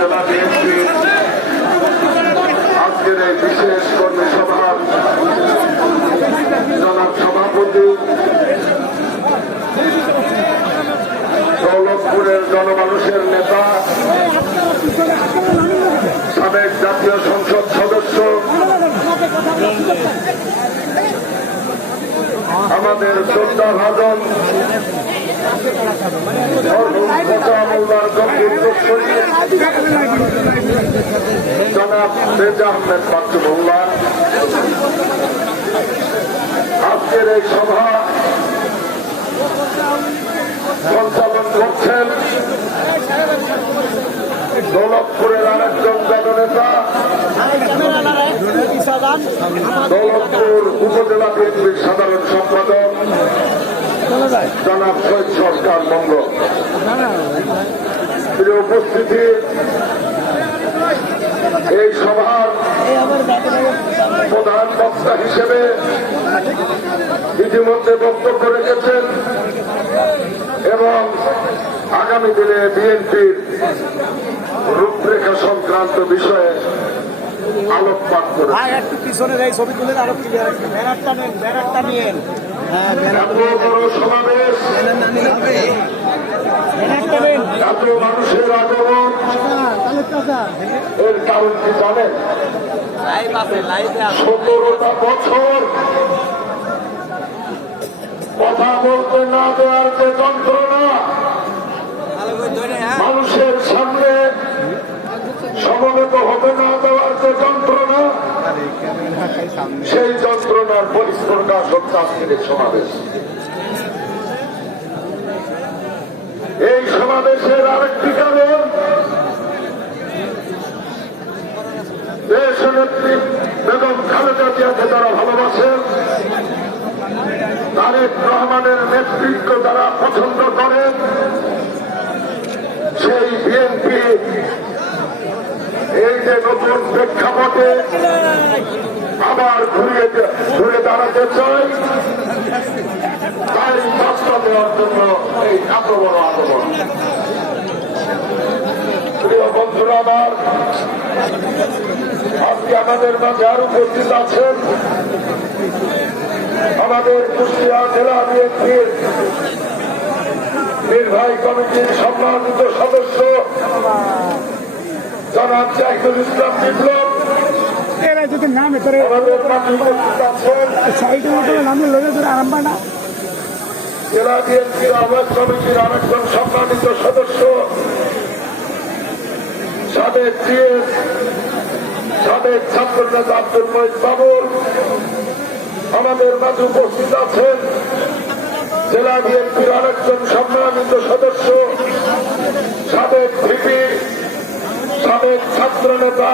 জেলা বিএনপি আজকের এই বিশেষ কর্মী সভার জনাব সভাপতি দৌলতপুরের জনমানুষের নেতা সাবেক জাতীয় সংসদ সদস্য আমাদের শ্রদ্ধাভাজন জনাব রেজা আহমেদ বাচ্চু মোল্লা আজকের এই সভা সঞ্চালন করছেন দৌলতপুরের আরেকজন জননেতা দৌলতপুর উপজেলা বিএনপির সাধারণ সম্পাদক জনাব শহীদ সরকার মঙ্গল। উপস্থিতি এই সভার প্রধান বক্তা হিসেবে ইতিমধ্যে বক্তব্য রেখেছেন এবং আগামী দিনে বিএনপির রূপরেখা সংক্রান্ত বিষয়ে আলোকপাত করে একটু পিছনের এই ছবি তুলে আরো ক্লিয়ার ব্যানারটা নিয়েন সমাবেশ এত মানুষের আগমন এর কারণ কি জানেন? 17টা বছর কথা বলতে না দেওয়ার যে যন্ত্রণা, মানুষের সামনে সমবেত হতে না দেওয়ার যে যন্ত্রণা, সেই যন্ত্রণার পরিস্ফোরণ হচ্ছে আজকের সমাবেশ। এই সমাবেশের আরেকটি কারণ দেশনেত্রী বেগম খালেদা জিয়াকে যারা ভালোবাসেন, তারেক রহমানের নেতৃত্ব যারা পছন্দ করেন, সেই বিএনপি এই যে নতুন প্রেক্ষাপটে আবার ঘুরে দাঁড়াতে চায়, তাই বার্তা দেওয়ার জন্য এই এত বড় আগমন। প্রিয় বন্ধুরা আমার, আজকে আমাদের মাঝে আর উপস্থিত আছেন আমাদের কুষ্টিয়া জেলা বিএনপির নির্বাহী কমিটির সম্মানিত সদস্য জনাব জাহিদুল ইসলাম বিপ্লব। জেলা বিএনপির আহ্বায়ক কমিটির আরেকজন সম্মানিত সদস্য সাবেক সিএস সাবেক ছাত্র নেতা আব্দুল মহিদ বাবুল। আমাদের মাঝে উপস্থিত আছেন জেলা বিএনপির আরেকজন সম্মানিত সদস্য সাবেক ভিপি সাবেক ছাত্র নেতা